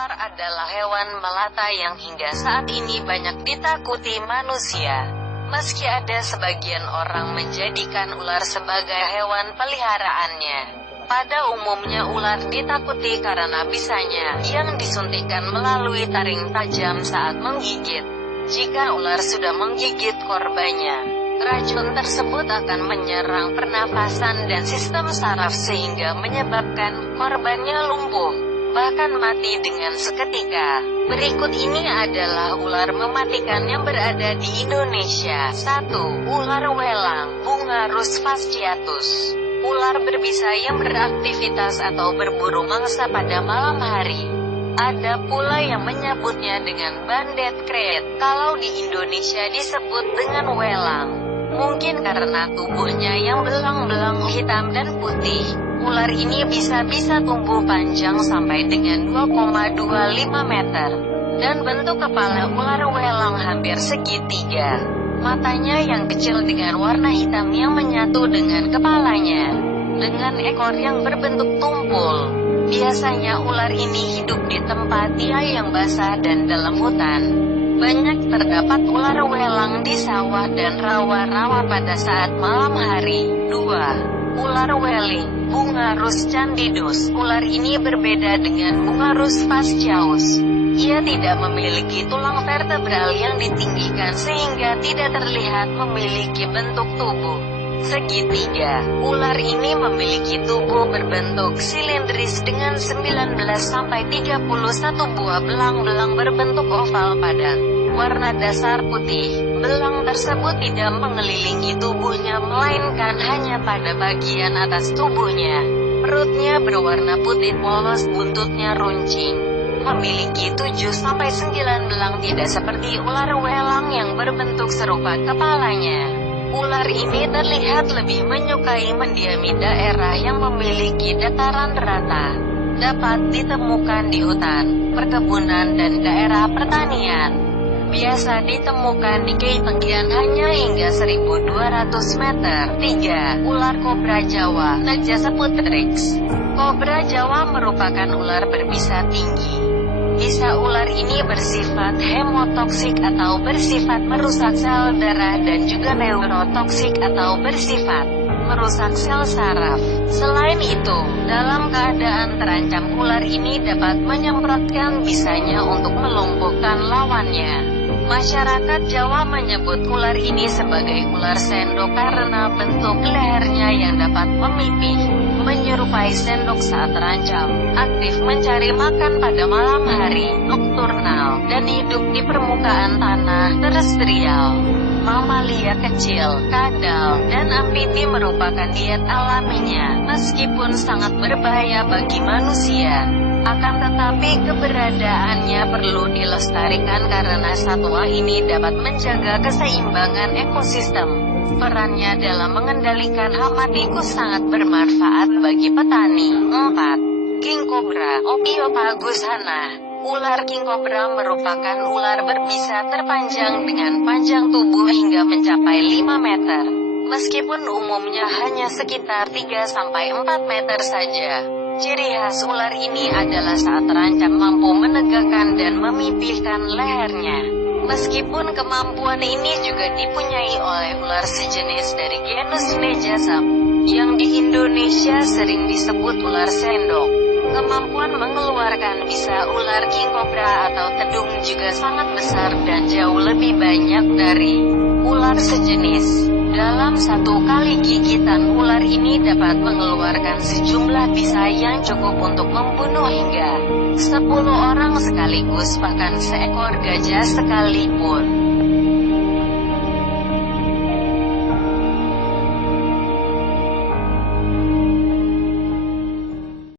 Ular adalah hewan melata yang hingga saat ini banyak ditakuti manusia. Meski ada sebagian orang menjadikan ular sebagai hewan peliharaannya. Pada umumnya ular ditakuti karena bisanya yang disuntikkan melalui taring tajam saat menggigit. Jika ular sudah menggigit korbannya, racun tersebut akan menyerang pernafasan dan sistem saraf sehingga menyebabkan korbannya lumpuh, bahkan mati dengan seketika. Berikut ini adalah ular mematikan yang berada di Indonesia. 1. Ular welang, Bungarus fasciatus. Ular berbisa yang beraktivitas atau berburu mangsa pada malam hari. Ada pula yang menyebutnya dengan banded kret. Kalau di Indonesia disebut dengan welang, mungkin karena tubuhnya yang belang-belang hitam dan putih. Ular ini bisa tumbuh panjang sampai dengan 2,25 meter. Dan bentuk kepala ular welang hampir segitiga. Matanya yang kecil dengan warna hitam yang menyatu dengan kepalanya. Dengan ekor yang berbentuk tumpul. Biasanya ular ini hidup di tempat yang basah dan dalam hutan. Banyak terdapat ular welang di sawah dan rawa-rawa pada saat malam hari. 2. Ular weling, Bungarus candidus. Ular ini berbeda dengan Bungarus fasciatus. Ia tidak memiliki tulang vertebral yang ditinggikan sehingga tidak terlihat memiliki bentuk tubuh segitiga. Ular ini memiliki tubuh berbentuk silindris dengan 19-31 buah belang-belang berbentuk oval padat. Warna dasar putih. Belang tersebut tidak mengelilingi tubuhnya melainkan hanya pada bagian atas tubuhnya. Perutnya berwarna putih polos, buntutnya runcing. Memiliki 7-9 belang, tidak seperti ular welang yang berbentuk serupa kepalanya. Ular ini terlihat lebih menyukai mendiami daerah yang memiliki dataran rata. Dapat ditemukan di hutan, perkebunan dan daerah pertanian. Biasa ditemukan di ketinggian hanya hingga 1.200 meter. 3. Ular kobra Jawa, Najaza putrix. Kobra Jawa merupakan ular berbisa tinggi. Bisa ular ini bersifat hemotoksik atau bersifat merusak sel darah dan juga neurotoksik atau bersifat merusak sel saraf. Selain itu, dalam keadaan terancam ular ini dapat menyemprotkan bisanya untuk melumpuhkan lawannya. Masyarakat Jawa menyebut ular ini sebagai ular sendok karena bentuk lehernya yang dapat memipih, menyerupai sendok saat terancam. Aktif mencari makan pada malam hari, nokturnal, dan hidup di permukaan tanah, terestrial. Mamalia kecil, kadal, dan amfibi merupakan diet alaminya, meskipun sangat berbahaya bagi manusia. Akan tetapi keberadaannya perlu dilestarikan karena satwa ini dapat menjaga keseimbangan ekosistem. Perannya dalam mengendalikan hama tikus sangat bermanfaat bagi petani. 4. King Cobra, Ophiopagus hana. Ular king cobra merupakan ular berbisa terpanjang dengan panjang tubuh hingga mencapai 5 meter. Meskipun umumnya hanya sekitar 3-4 meter saja. Ciri khas ular ini adalah saat terancam mampu menegakkan dan memipihkan lehernya. Meskipun kemampuan ini juga dipunyai oleh ular sejenis dari genus Najaza, yang di Indonesia sering disebut ular sendok. Kemampuan mengeluarkan bisa ular king cobra atau tedung juga sangat besar dan jauh lebih banyak dari ular sejenis. Dalam satu kali gigitan ular ini dapat mengeluarkan sejumlah bisa yang cukup untuk membunuh hingga 10 orang sekaligus, bahkan seekor gajah sekalipun.